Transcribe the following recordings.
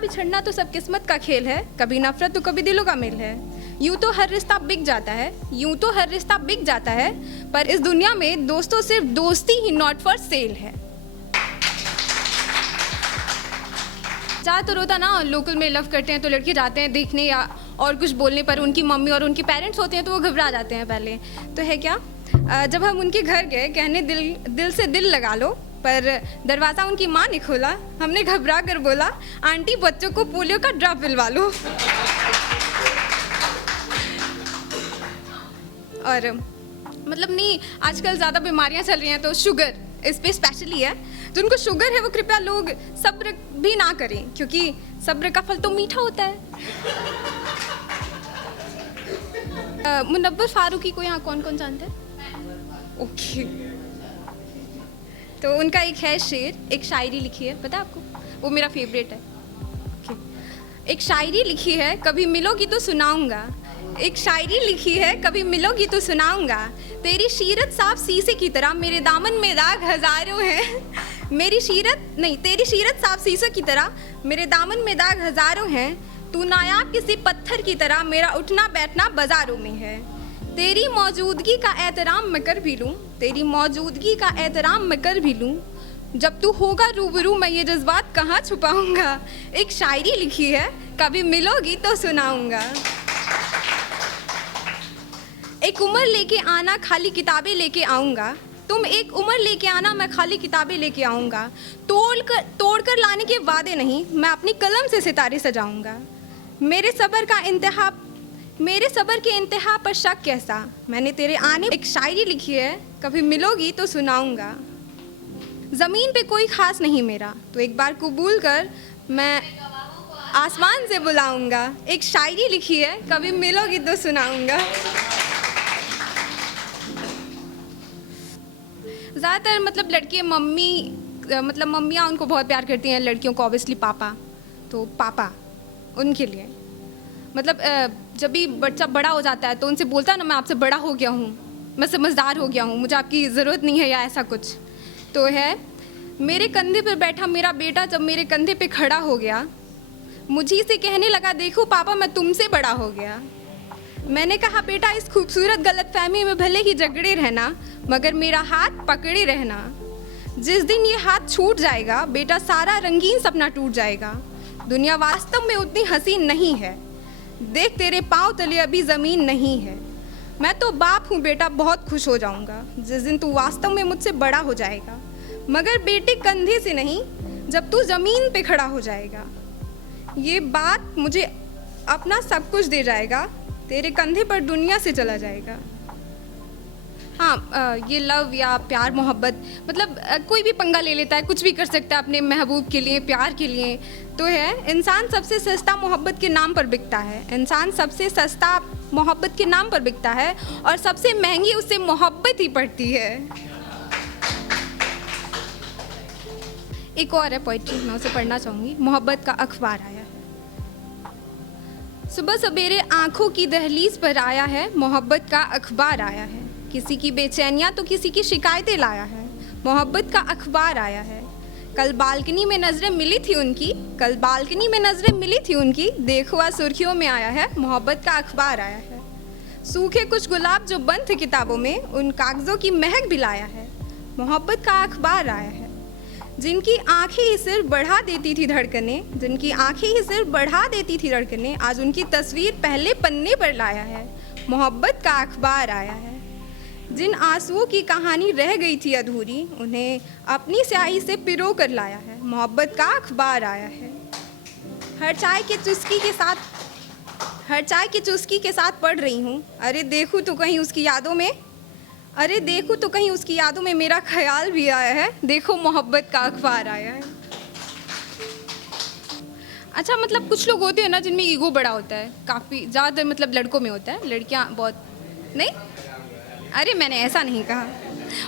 बिछड़ना तो सब किस्मत का खेल है, कभी नफरत तो कभी दिलों का मेल है। यूं तो हर रिश्ता बिक जाता है, यूं तो हर रिश्ता बिक जाता है, पर इस दुनिया में दोस्तों सिर्फ दोस्ती ही नॉट फॉर सेल है। ज़्यादातर होता ना, लोकल में लव करते हैं तो लड़के जाते हैं देखने या और कुछ बोलने पर उनकी मम्मी और उनके पेरेंट्स होते हैं तो वो घबरा जाते हैं पहले। तो है क्या, जब हम उनके घर गए कहने दिल से दिल लगा लो, पर दरवाज़ा उनकी माँ ने खोला। हमने घबरा कर बोला, आंटी बच्चों को पोलियो का ड्रॉप पिलवा लो। और मतलब नहीं, आजकल ज़्यादा बीमारियाँ चल रही हैं तो शुगर इस पे स्पेशली है। जिनको शुगर है वो कृपया लोग सब्र भी ना करें, क्योंकि सब्र का फल तो मीठा होता है। मुनव्वर फारूकी को यहाँ कौन कौन जानता है? ओके, तो उनका एक है शेर, एक शायरी लिखी है, पता है आपको? वो मेरा फेवरेट है। ओके, एक शायरी लिखी है, कभी मिलोगी तो सुनाऊंगा। एक शायरी लिखी है, कभी मिलोगी तो सुनाऊंगा। तेरी सीरत साफ शीशे की तरह, मेरे दामन में दाग हजारों हैं। तेरी सीरत साफ शीशे की तरह, मेरे दामन में दाग हजारों हैं। तू नायाब किसी पत्थर की तरह, मेरा उठना बैठना बाजारों में है। तेरी मौजूदगी का एहतराम मैं कर भी लूँ, तेरी मौजूदगी का एहतराम मैं कर भी लूँ। जब तू होगा रूबरू मैं ये जज्बात कहाँ छुपाऊंगा। एक शायरी लिखी है, कभी मिलोगी तो सुनाऊंगा। एक उम्र लेके आना, खाली किताबें लेके आऊँगा। तुम एक उम्र लेके आना, मैं खाली किताबें लेके आऊँगा। तोड़ कर लाने के वादे नहीं, मैं अपनी कलम से सितारे सजाऊँगा। मेरे सब्र के इंतहा पर शक कैसा, मैंने तेरे आने। एक शायरी लिखी है, कभी मिलोगी तो सुनाऊँगा। ज़मीन पे कोई ख़ास नहीं मेरा, तो एक बार कबूल कर, मैं आसमान से बुलाऊँगा। एक शायरी लिखी है, कभी मिलोगी तो सुनाऊँगा। ज़्यादातर मतलब लड़के मम्मियाँ उनको बहुत प्यार करती हैं, लड़कियों को ऑब्वियसली पापा। तो पापा उनके लिए मतलब जब भी बच्चा बड़ा हो जाता है तो उनसे बोलता है ना, मैं आपसे बड़ा हो गया हूँ, मैं समझदार हो गया हूँ, मुझे आपकी ज़रूरत नहीं है या ऐसा कुछ। तो है, मेरे कंधे पर बैठा मेरा बेटा जब मेरे कंधे पे खड़ा हो गया, मुझी से कहने लगा, देखो पापा मैं तुमसे बड़ा हो गया। मैंने कहा, बेटा इस खूबसूरत गलतफहमी में भले ही झगड़े रहना, मगर मेरा हाथ पकड़े रहना। जिस दिन ये हाथ छूट जाएगा बेटा, सारा रंगीन सपना टूट जाएगा। दुनिया वास्तव में उतनी हसीन नहीं है, देख तेरे पाँव तले अभी ज़मीन नहीं है। मैं तो बाप हूँ बेटा, बहुत खुश हो जाऊँगा जिस दिन तू वास्तव में मुझसे बड़ा हो जाएगा, मगर बेटे कंधे से नहीं, जब तू ज़मीन पे खड़ा हो जाएगा। ये बात मुझे अपना सब कुछ दे जाएगा, तेरे कंधे पर दुनिया से चला जाएगा। हाँ, ये लव या प्यार मोहब्बत मतलब कोई भी पंगा ले लेता है, कुछ भी कर सकता है अपने महबूब के लिए, प्यार के लिए। तो है, इंसान सबसे सस्ता मोहब्बत के नाम पर बिकता है। इंसान सबसे सस्ता मोहब्बत के नाम पर बिकता है और सबसे महंगी उससे मोहब्बत ही पड़ती है। एक और है पोइट्री, मैं उसे पढ़ना चाहूँगी। मोहब्बत का अखबार आया है। सुबह सवेरे आँखों की दहलीज पर आया है, मोहब्बत का अखबार आया है। किसी की बेचैनियाँ तो किसी की शिकायतें लाया है, मोहब्बत का अखबार आया है। कल बालकनी में नज़रें मिली थी उनकी, देखो आज सुर्खियों में आया है, मोहब्बत का अखबार आया है। सूखे कुछ गुलाब जो बंद थे किताबों में, उन कागज़ों की महक भी लाया है, मोहब्बत का अखबार आया है। जिनकी आंखें ही सिर्फ बढ़ा देती थी धड़कनें, आज उनकी तस्वीर पहले पन्ने पर लाया है, मोहब्बत का अखबार आया है। जिन आंसुओं की कहानी रह गई थी अधूरी, उन्हें अपनी स्याही से पिरो कर लाया है, मोहब्बत का अखबार आया है। हर चाय की चुस्की के साथ पढ़ रही हूँ, अरे देखूँ तो कहीं उसकी यादों में मेरा ख्याल भी आया है, देखो मोहब्बत का अखबार आया है। अच्छा, मतलब कुछ लोग होते हैं ना जिनमें ईगो बड़ा होता है, काफ़ी ज़्यादा मतलब लड़कों में होता है, लड़कियाँ बहुत नहीं। अरे मैंने ऐसा नहीं कहा,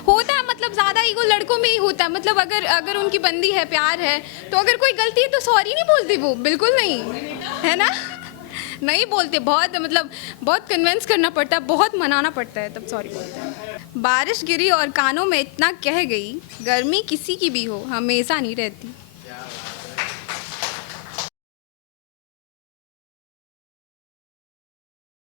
होता है मतलब ज़्यादा ईगो लड़कों में ही होता है। मतलब अगर उनकी बंदी है, प्यार है, तो अगर कोई गलती है तो सॉरी नहीं बोलती वो, बिल्कुल नहीं, है ना, नहीं बोलते। बहुत कन्विंस करना पड़ता है, बहुत मनाना पड़ता है, तब सॉरी बोलते हैं। बारिश गिरी और कानों में इतना कह गई, गर्मी किसी की भी हो हमेशा नहीं रहती।